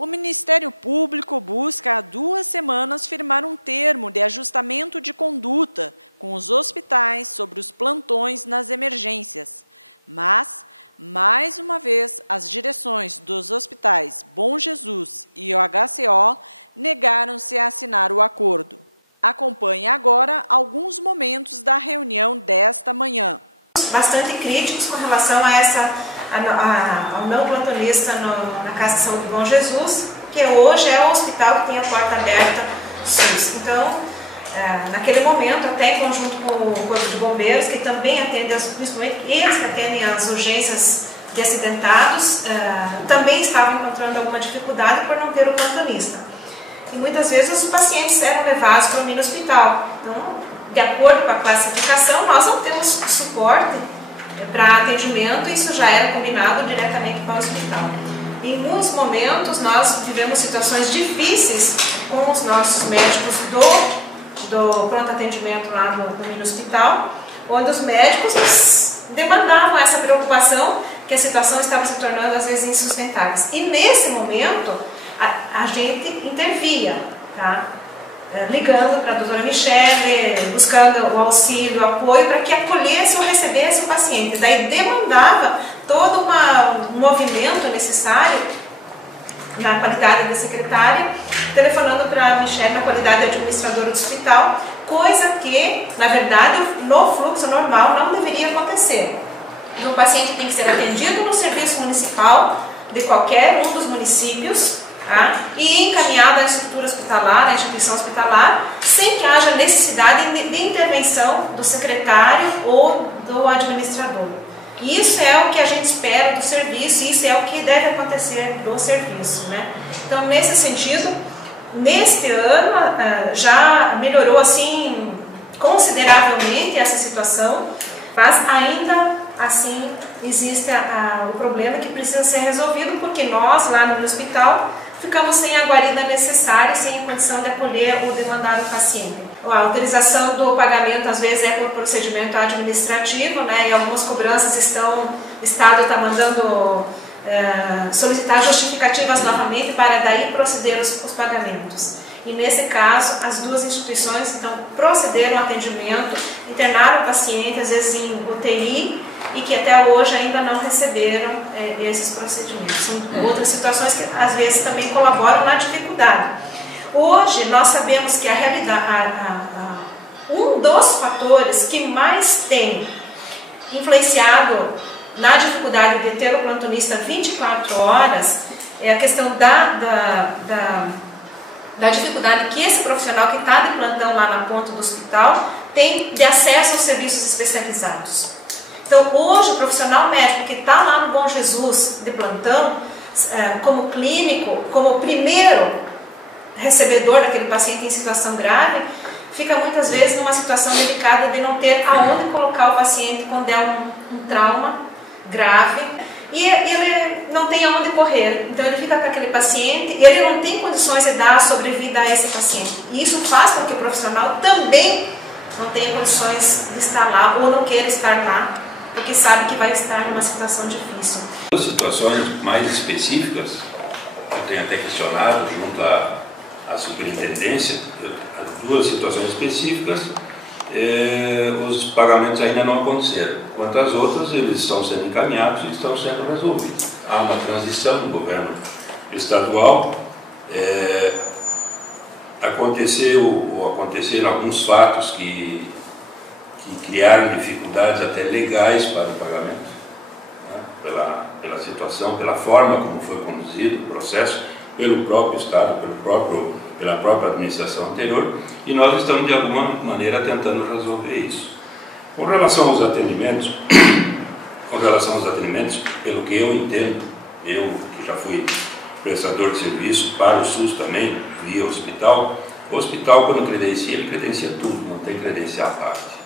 O Ministério Público busca há 2 semanas firmar um termo de ajustamento de conduta com os hospitais sobre os plantões nas emergências. Mas, mais uma vez, as direções dos hospitais Bom Jesus e o HCO negaram-se a assinar o acordo. Acompanhe agora alguns momentos da reunião desta manhã. Bastante críticos com relação ao não plantonista na Casa de Saúde Bom Jesus, que hoje é o hospital que tem a porta aberta SUS. Então, naquele momento, até em conjunto com o Corpo de Bombeiros, que também atende, principalmente eles que atendem as urgências de acidentados, também estavam encontrando alguma dificuldade por não ter o plantonista. E muitas vezes os pacientes eram levados para o mini hospital. Então, de acordo com a classificação, nós não temos suporte para atendimento, e isso já era combinado diretamente com o hospital. Em muitos momentos nós vivemos situações difíceis com os nossos médicos do pronto atendimento lá no mini hospital, onde os médicos demandavam essa preocupação que a situação estava se tornando às vezes insustentável. E nesse momento a gente intervia, tá? Ligando para a doutora Michele, buscando o auxílio, o apoio para que acolhesse ou recebesse o paciente. Daí demandava todo um movimento necessário na qualidade da secretária, telefonando para a Michele na qualidade de administradora do hospital, coisa que, na verdade, no fluxo normal não deveria acontecer. Então, o paciente tem que ser atendido no serviço municipal de qualquer um dos municípios, e encaminhada à estrutura hospitalar, à instituição hospitalar, sem que haja necessidade de intervenção do secretário ou do administrador. E isso é o que a gente espera do serviço, e isso é o que deve acontecer do serviço, né? Então, nesse sentido, neste ano já melhorou assim consideravelmente essa situação, mas ainda assim existe o problema que precisa ser resolvido, porque nós lá no hospital ficamos sem a guarida necessária, sem a condição de acolher o demandado paciente. A autorização do pagamento às vezes é por procedimento administrativo, né? E algumas cobranças o Estado está mandando solicitar justificativas novamente para daí proceder os pagamentos. E nesse caso, as duas instituições então procederam ao atendimento, internaram o paciente, às vezes em UTI, e que até hoje ainda não receberam esses procedimentos. São outras situações que às vezes também colaboram na dificuldade. Hoje nós sabemos que a realidade, um dos fatores que mais tem influenciado na dificuldade de ter o plantonista 24 horas é a questão da dificuldade que esse profissional que está de plantão lá na ponta do hospital tem de acesso aos serviços especializados. Então, hoje, o profissional médico que está lá no Bom Jesus de plantão, como clínico, como primeiro recebedor daquele paciente em situação grave, fica muitas vezes numa situação delicada de não ter aonde colocar o paciente quando é um trauma grave, e ele não tem aonde correr. Então, ele fica com aquele paciente e ele não tem condições de dar sobrevida a esse paciente. E isso faz com que o profissional também não tenha condições de estar lá ou não queira estar lá, porque sabe que vai estar numa situação difícil. As situações mais específicas, eu tenho até questionado junto à superintendência, as duas situações específicas, os pagamentos ainda não aconteceram. Quanto às outras, eles estão sendo encaminhados e estão sendo resolvidos. Há uma transição no governo estadual, aconteceram alguns fatos que criaram dificuldades até legais para o pagamento, né? Pela situação, pela forma como foi conduzido o processo, pelo próprio Estado, pela própria administração anterior, e nós estamos de alguma maneira tentando resolver isso. Com relação aos atendimentos, pelo que eu entendo, eu que já fui prestador de serviço para o SUS também, via hospital, o hospital quando credencia, ele credencia tudo, não tem credenciar à parte.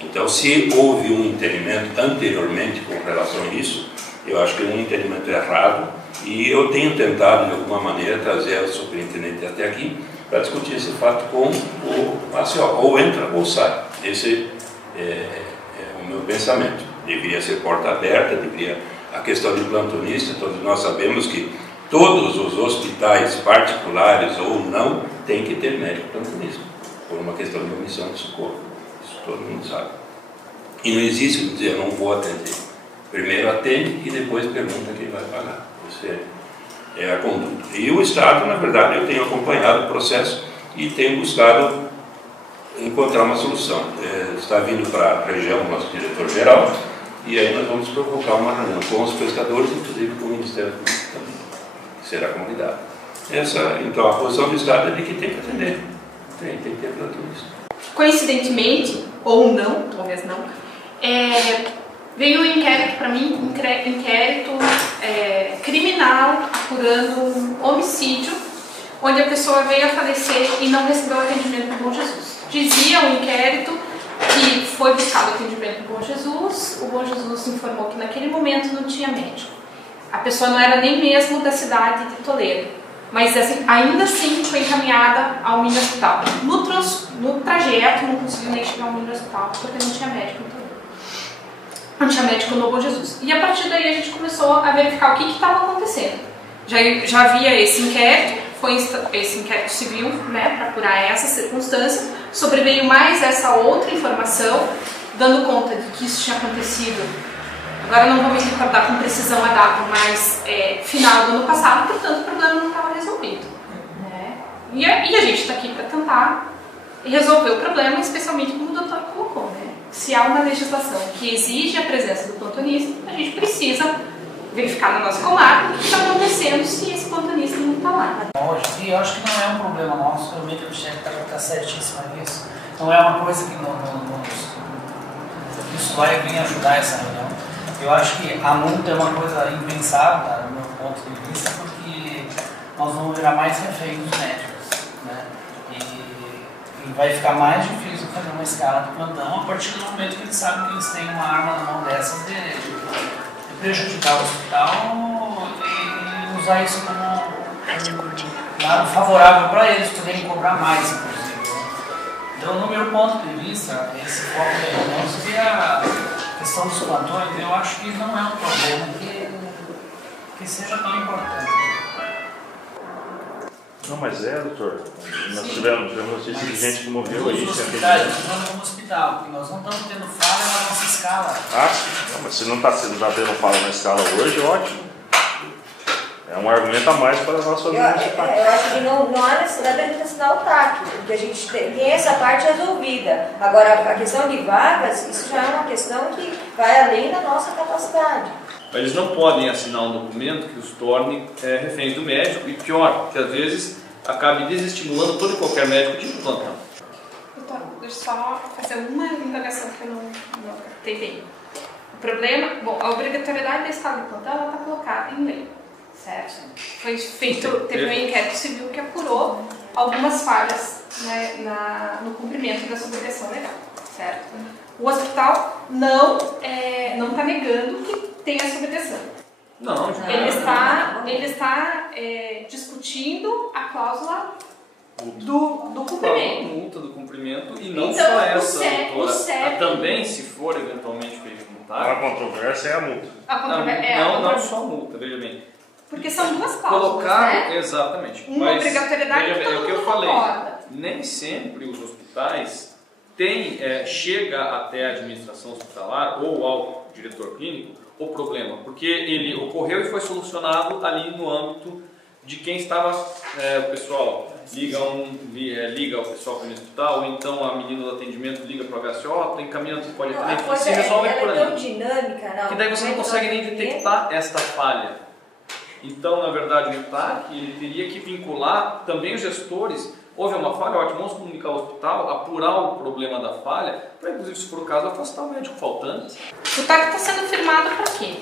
Então, se houve um entendimento anteriormente com relação a isso, eu acho que é um entendimento errado, e eu tenho tentado, de alguma maneira, trazer a superintendente até aqui para discutir esse fato com o ACO, ou entra ou sai. Esse é o meu pensamento. Deveria ser porta aberta, a questão de plantonista, todos nós sabemos que todos os hospitais particulares ou não têm que ter médico plantonista, por uma questão de omissão de socorro. Isso todo mundo sabe. E não existe dizer, eu não vou atender. Primeiro atende e depois pergunta quem vai pagar. Isso é a conduta. E o Estado, na verdade, eu tenho acompanhado o processo e tenho buscado encontrar uma solução. Está vindo para a região o nosso diretor-geral e aí nós vamos provocar uma reunião com os pescadores, inclusive com o Ministério Público também, que será convidado. Então, a posição do Estado é de que tem que atender. Tem que ter plantonista. Coincidentemente, ou não, talvez não, veio um inquérito para mim, inquérito criminal apurando um homicídio, onde a pessoa veio a falecer e não recebeu atendimento no Bom Jesus. Dizia o inquérito que foi buscado atendimento no Bom Jesus, o Bom Jesus informou que naquele momento não tinha médico. A pessoa não era nem mesmo da cidade de Toledo, mas assim, ainda assim foi encaminhada ao mini hospital. No trajeto não conseguiu nem chegar ao mini hospital porque não tinha médico em Toledo. Não tinha médico no Bom Jesus. E a partir daí a gente começou a verificar o que estava acontecendo. Já havia esse inquérito, foi esse inquérito civil, né, para apurar essa circunstância. Sobreveio mais essa outra informação, dando conta de que isso tinha acontecido. Agora não vou me recordar com precisão a data, mas final do ano passado, portanto o problema não estava resolvido. Né? E a gente está aqui para tentar resolver o problema, especialmente como o doutor colocou. Né? Se há uma legislação que exige a presença do plantonista, a gente precisa verificar na nossa comarca o que está acontecendo se esse plantonista não está lá. Hoje, eu acho que não é um problema nosso, realmente o Michel está certíssimo nisso. Não é uma coisa que isso vai vir ajudar essa reunião. Eu acho que a multa é uma coisa impensável, do meu ponto de vista, porque nós vamos virar mais reféns dos médicos. Né? E vai ficar mais difícil fazer uma escala de plantão a partir do momento que eles sabem que eles têm uma arma na mão dessas de prejudicar o hospital e usar isso como nada favorável para eles poderem cobrar mais, inclusive. Então, no meu ponto de vista, esse foco da reunião seria a questão dos plantões. Eu acho que não é um problema que seja tão importante. Não, mas doutor, nós tivemos notícia de gente que morreu aí. Nós estamos no hospital, porque nós não estamos tendo falha na nossa escala. Não, mas se não está tendo falha na escala hoje, ótimo. É um argumento a mais para a nossa eu acho que não há necessidade de a gente assinar o TAC, porque a gente tem essa parte resolvida. Agora, a questão de vagas, isso já é uma questão que vai além da nossa capacidade. Eles não podem assinar um documento que os torne reféns do médico e pior, que às vezes acabe desestimulando todo e qualquer médico de plantão. Doutor, deixa eu só fazer uma indagação que eu não entendi. O problema, bom, a obrigatoriedade da escala de plantão ela está colocada em lei, certo? Foi feito, teve um inquérito civil que apurou algumas falhas, né, no cumprimento dessa obrigação legal, certo? O hospital não está negando que tem essa obrigação. Não. Ele está discutindo a cláusula do cumprimento. A multa do cumprimento e não então, só essa, doutora. Também, se for eventualmente feito multar. A controvérsia é a multa. Não só a multa, veja bem. Porque são duas cláusulas, né? Exatamente. Uma obrigatoriedade que todo mundo concorda. Nem sempre os hospitais chega até a administração hospitalar ou ao diretor clínico o problema, porque ele ocorreu e foi solucionado ali no âmbito de quem estava, o pessoal liga o pessoal para o hospital, ou então a menina do atendimento liga para o HCO, encaminha para o poliatendente, se resolve por ali. É tão dinâmica, não. Que daí você não consegue nem detectar esta falha. Então, na verdade, o TAC ele teria que vincular também os gestores. Houve uma falha, ótimo, vamos comunicar ao hospital, apurar o problema da falha, para, inclusive, se for o caso, afastar o médico faltante. O TAC está sendo firmado para quê?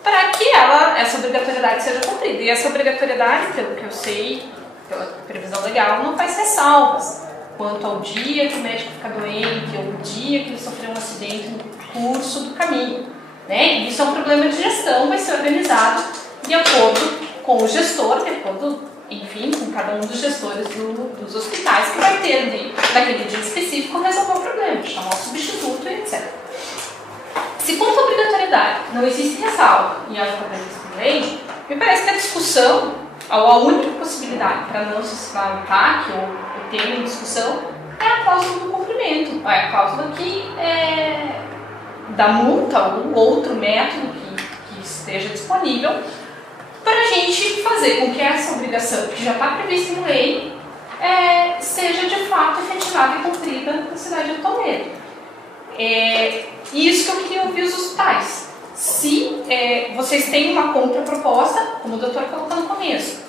Para que essa obrigatoriedade seja cumprida. E essa obrigatoriedade, pelo que eu sei, pela previsão legal, não faz ressalvas quanto ao dia que o médico fica doente, ou o dia que ele sofreu um acidente no curso do caminho. Né? E isso é um problema de gestão, vai ser organizado de acordo com o gestor, de acordo, enfim, com cada um dos gestores dos hospitais, que vai ter, naquele dia específico, resolver o problema, chamar o substituto, etc. Se quanto à obrigatoriedade não existe ressalva e ela está prevista por lei, Me parece que a discussão, a única possibilidade para não se assinar o TAC ou ter uma discussão é a cláusula do cumprimento, é a cláusula que da multa ou outro método que esteja disponível para a gente fazer com que essa obrigação, que já está prevista em lei, seja de fato efetivada e cumprida na cidade de Toledo. Isso que eu queria ouvir os hospitais. Se vocês têm uma contraproposta, como o doutor colocou no começo,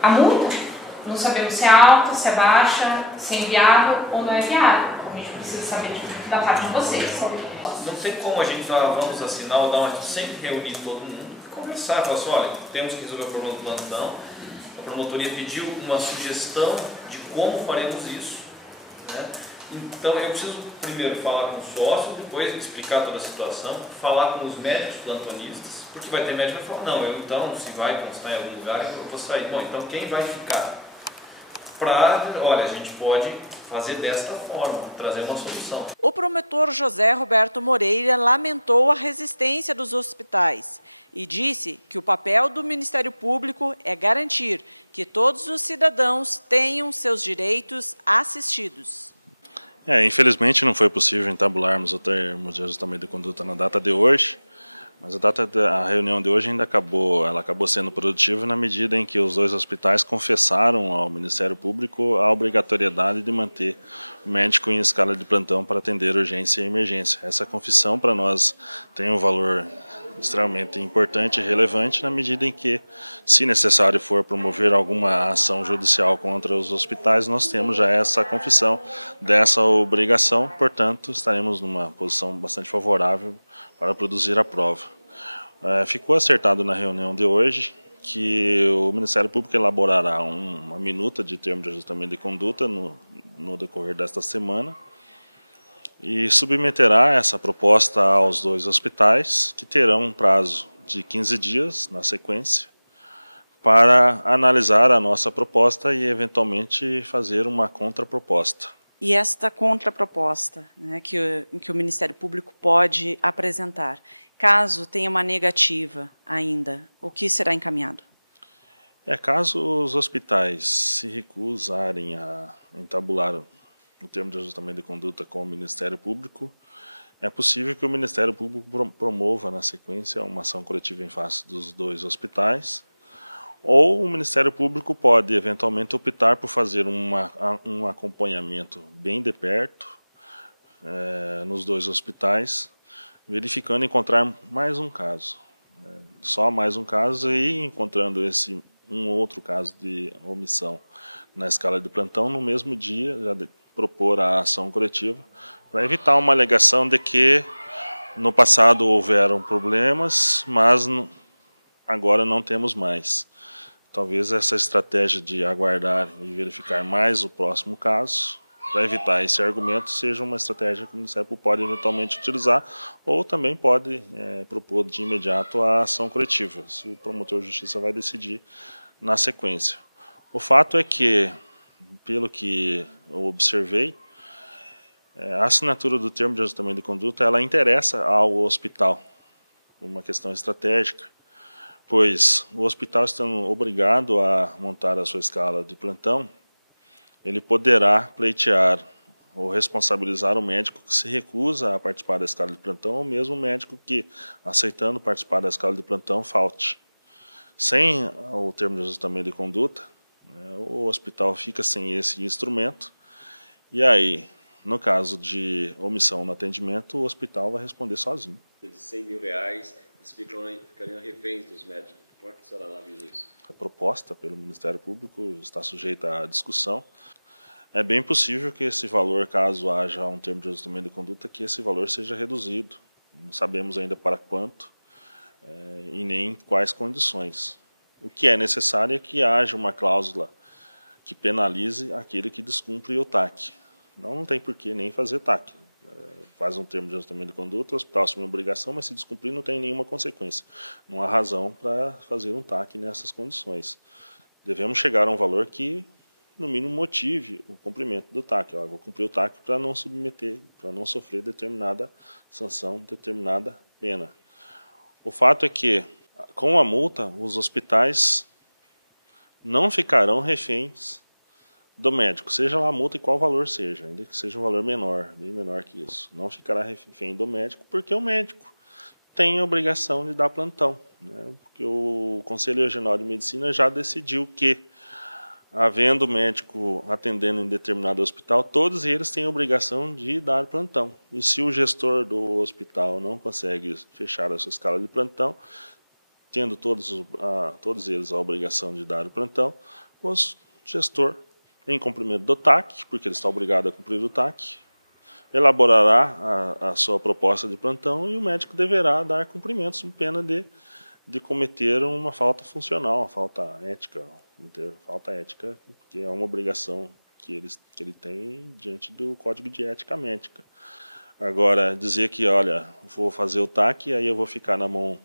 a multa, não sabemos se é alta, se é baixa, se é inviável ou não é viável. A gente precisa saber da parte de vocês. Não tem como a gente vamos assinar ou dar uma sempre reunir todo mundo e conversar, falar assim, olha, temos que resolver o problema do plantão. A promotoria pediu uma sugestão de como faremos isso, né? Então eu preciso primeiro falar com o sócio, depois explicar toda a situação, falar com os médicos plantonistas, porque vai ter médico que vai falar, não, eu então, se vai constar em algum lugar, eu vou sair. Bom, então quem vai ficar? Olha, a gente pode fazer desta forma, trazer uma solução. O promotor José Roberto Moreira lamentou a resistência dos hospitais e disse que o papel do Ministério Público é garantir que todos os cidadãos tenham seus direitos assistidos. Infelizmente não foi possível entabularmos o termo de ajustamento de conduta na data de hoje, mas a reunião de hoje ainda acabou sendo produtiva na medida em que os dois hospitais confessaram ao Ministério Público a obrigatoriedade de manter o médico em escala de plantão para atender urgência e emergência. Essa confissão para nós tem um valor extremamente importante e relevante na medida em que, se necessário for promover alguma ação judicial contra os hospitais, nós temos já essa confissão dessa obrigação, portanto, estaremos numa posição bastante favorável para produzir a prova. Ficou acertado na reunião de hoje que o Ministério Público elaborará uma minuta de termo de ajustamento de conduta no decorrer desta semana e submeterá essa proposta aos dois hospitais, que terão um prazo de 15 dias, na sequência, para analisar a nossa proposta e, eventualmente, fazer uma contraproposta. E esta contraproposta, né, que o Ministério Público pode apresentar, caso tenha uma negativa ainda, o que será encaminhado? Caso os hospitais se recusarem a entabular no termo de ajustamento de conduta com o Ministério Público, é possível que o Ministério Público promova, na sequência, uma ação coletiva em face dos dois hospitais, ou o Ministério Público pode, eventualmente, optar por fazer um acompanhamento bem de perto nos dois hospitais, verificando encontrar mais um caso. Só mais um caso e encontrando um outro caso de omissão na escala de plantão, no mesmo dia, já propor a ação coletiva, para evitar uma alegação de que no passado houveram problemas, mas agora não temos mais. Talvez essa estratégia de aguardar e verificar mais o próximo caso, para evitar esse argumento, seja uma estratégia que o Ministério Público pode eventualmente utilizar, ou também pode propor de imediato a ação coletiva, se o promotor de justiça vai decidir na sequência. O fato é que, pelo que eu observei, a assinatura do termo de ajustamento de conduta ela interessa ao hospital, uma questão estratégica, pois o hospital estando obrigado a montar a sua escala de plantão, ele poderá pleitear ou responsabilizar o médico que se recusa a participar da escala de plantão, ou mesmo o médico que, aceitando participar da escala de plantão, falte. Sem o termo de ajustamento de conduta, o hospital fica sem esse instrumento, e aí, no caso de omissão no atendimento, o hospital vai responder sozinho. De R$100 mil, eles ficariam reféns dos médicos. Como é que a senhora analisa isso? A proposta pelo Ministério Público está sujeita à discussão. É bem possível que esse valor, caso haja um termo de ajustamento de conduta, que esse valor seja reduzido. Não sabemos ainda para quanto e nem quais condições. O que é necessário é que haja uma cláusula que penalize aquele que descumpre o TAC. Não tem por que nem fazer TAC. Faz um termo de ajustamento de conduta, o hospital assume a obrigação, mas se descumprir não tem nenhuma consequência. Não há razão para fazer um TAC nessas condições. Devemos chegar a um valor que, no mínimo, motive o cumprimento do TAC. Vou cumprir o TAC para não submeter, para não sofrer determinada sanção, determinada pena. O fato é que Com a multa, os hospitais não ficarão reféns do médico, seja lá a multa e qual valor seja, ainda que seja um valor menor, bem menor que isso. Não ficará refém do médico, porque o médico tem a obrigação de dar plantão, né? Porque o Conselho Regional de Medicina já decidiu que, havendo médico atendendo em determinado hospital, todos eles têm a obrigação de dar plantão. E se o gestor do hospital não consegue fechar a sua escala de plantão, tendo todos eles a obrigação de dar o plantão, o gestor, em cumprimento do TAC, porque ele está obrigado a cumprir o TAC, elaborará a sua proposta de plantão e o médico deverá dar cumprimento sob pena de cometer uma falta funcional, uma falta ética, que é uma obrigação que ele tem diante do Código de Ética Médica. Agora, dizer que, olha, vou fazer o TAC e aí eu vou ficar na mão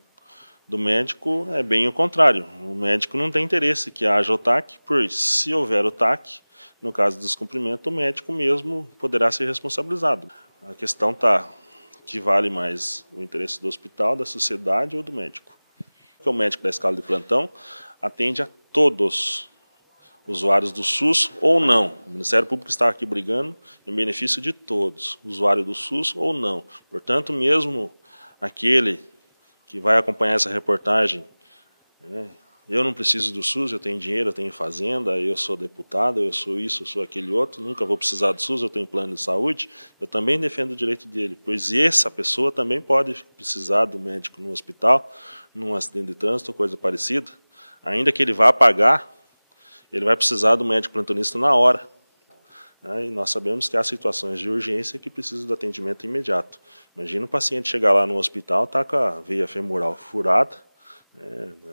do médico é bem o contrário. O médico não tem interesse que haja o TAC, pois se houver o TAC, no caso de descumprimento, o médico mesmo poderá ser responsabilizado. A questão está que vale mais o interesse do hospital, da sociedade ou do médico. Porque o médico da escala de plantão atende a todos usuários do SUS ou não. O Ministério Público está aqui brigando em benefício de todos, usuário do SUS ou não. Portanto, mesmo aquele que vai acompanhar essa reportagem, eu não preciso do SUS, eu tenho dinheiro, eu tenho fazenda, eu sou deputado, eu sou isso, eu sou aquele outro, nunca vou precisar do SUS, eu tenho plano de saúde, eu também defendo o direito dele, pois essa pessoa também pode precisar do médico no hospital, num acidente de trânsito ou coisa parecida, ainda que ele vá pagar, ele vai precisar do médico plantonista na hora. E nós sabemos que há situações de urgência que precisam do atendimento imediato. Imagina um paciente chegar lá no hospital, está com a veia femoral furada,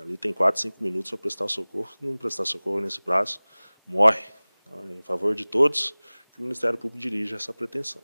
ali tem 4, 5 minutos para prestar socorro. Se não prestar socorro nesse prazo, morre. Então, é em favor de todos que o Ministério Público dirige essa pretensão.